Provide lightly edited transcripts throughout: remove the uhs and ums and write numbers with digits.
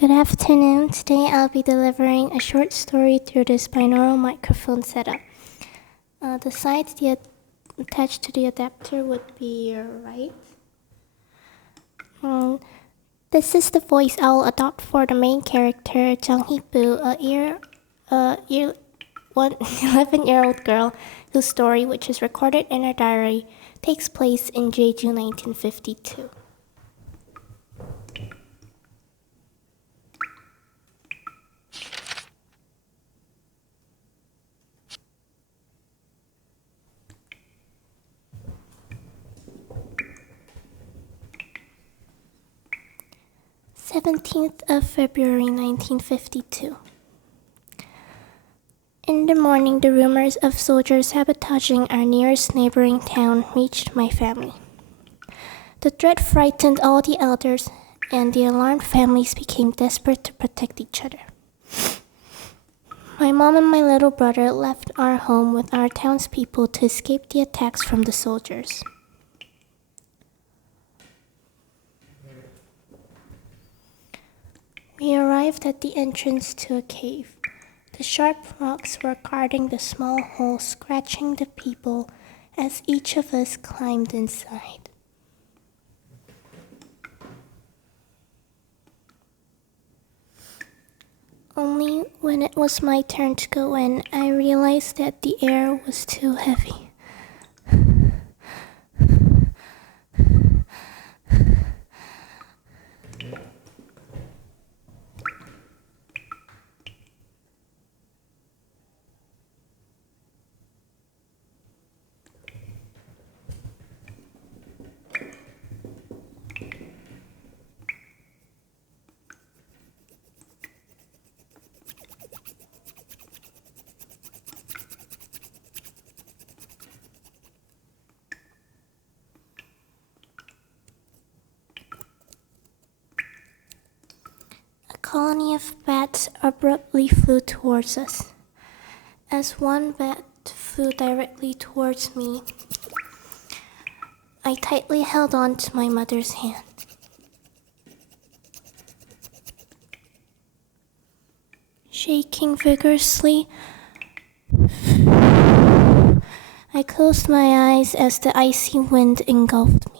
Good afternoon. Today I'll be delivering a short story through this binaural microphone setup. The sides attached to the adapter would be your right. This is the voice I'll adopt for the main character, Jung Hee-boo, a 11-year-old girl whose story, which is recorded in her diary, takes place in Jeju 1952. February 17th, 1952. In the morning, the rumors of soldiers sabotaging our nearest neighboring town reached my family. The threat frightened all the elders, and the alarmed families became desperate to protect each other. My mom and my little brother left our home with our townspeople to escape the attacks from the soldiers. We arrived at the entrance to a cave. The sharp rocks were guarding the small hole, scratching the people as each of us climbed inside. Only when it was my turn to go in, I realized that the air was too heavy. 'A colony of bats abruptly flew towards us. As one bat flew directly towards me, I tightly held on to my mother's hand. Shaking vigorously, I closed my eyes as the icy wind engulfed me.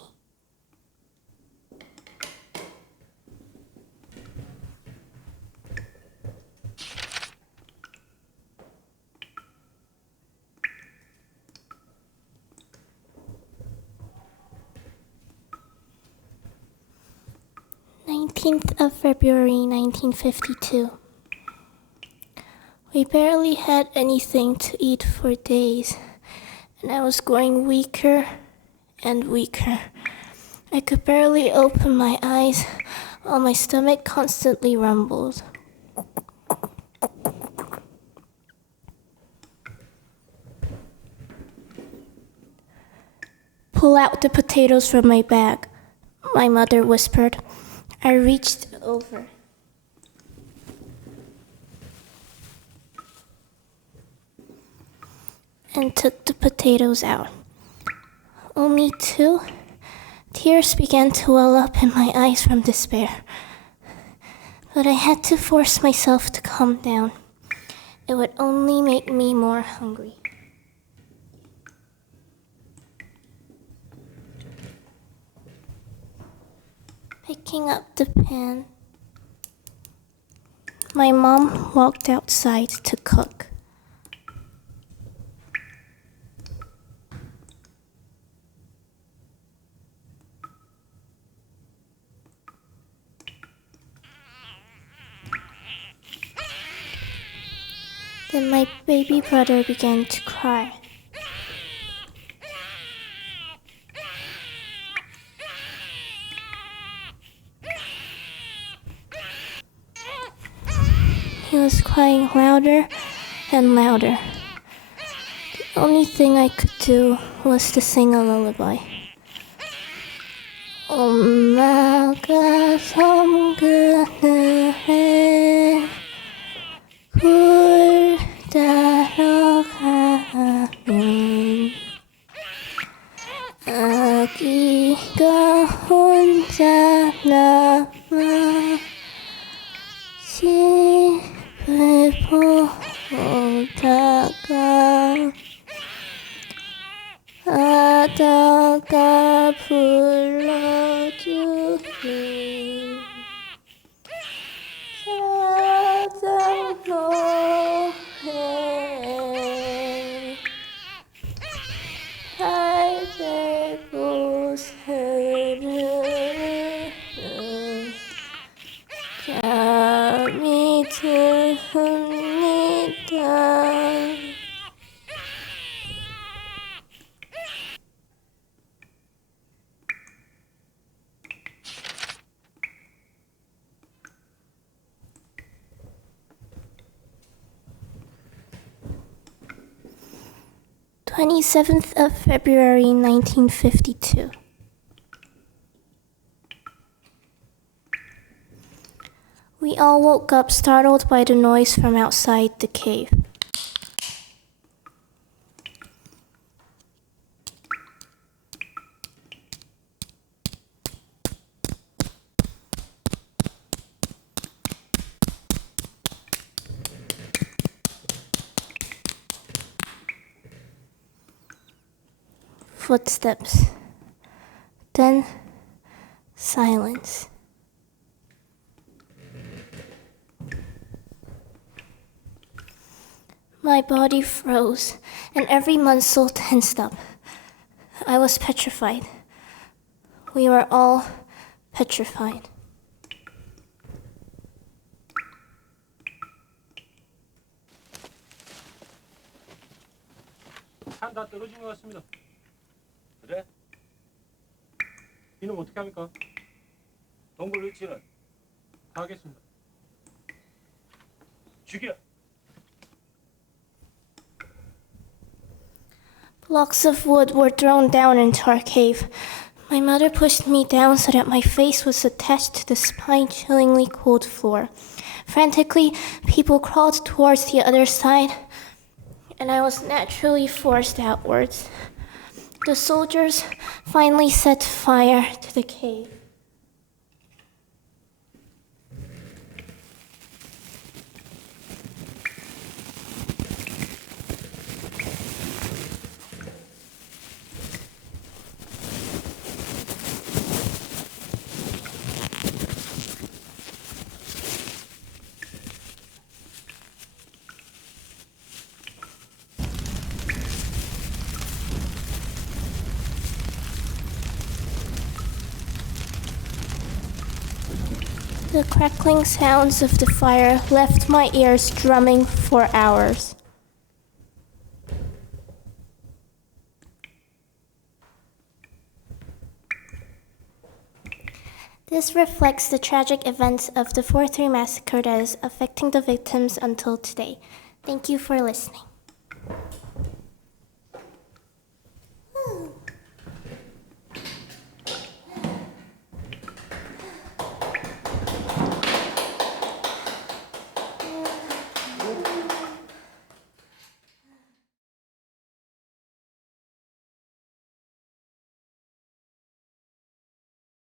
February 19th, 1952. We barely had anything to eat for days, and I was growing weaker and weaker. I could barely open my eyes while my stomach constantly rumbled. "Pull out the potatoes from my bag," my mother whispered. I reached over and took the potatoes out. Only two? Tears began to well up in my eyes from despair. But I had to force myself to calm down. It would only make me more hungry. Picking up the pan, my mom walked outside to cook. Then my baby brother began to cry. He was crying louder and louder. The only thing I could do was to sing a lullaby. 엄마가 섬 그늘에 굴 따러 가면 아기가 혼자 남아 불러주니 작은 노래 할배고 흐르는 잠이 듭니다. February 27th, 1952. We all woke up startled by the noise from outside the cave. Footsteps. Then silence. My body froze, and every muscle tensed up. I was petrified. We were all petrified. 산 다 떨어진 것 같습니다. 그래? 이놈 어떻게 합니까? 동굴 위치는 파악했습니다. 죽여! Blocks of wood were thrown down into our cave. My mother pushed me down so that my face was attached to the spine-chillingly cold floor. Frantically, people crawled towards the other side, and I was naturally forced outwards. The soldiers finally set fire to the cave. The crackling sounds of the fire left my ears drumming for hours. This reflects the tragic events of the 4-3 massacre that is affecting the victims until today. Thank you for listening.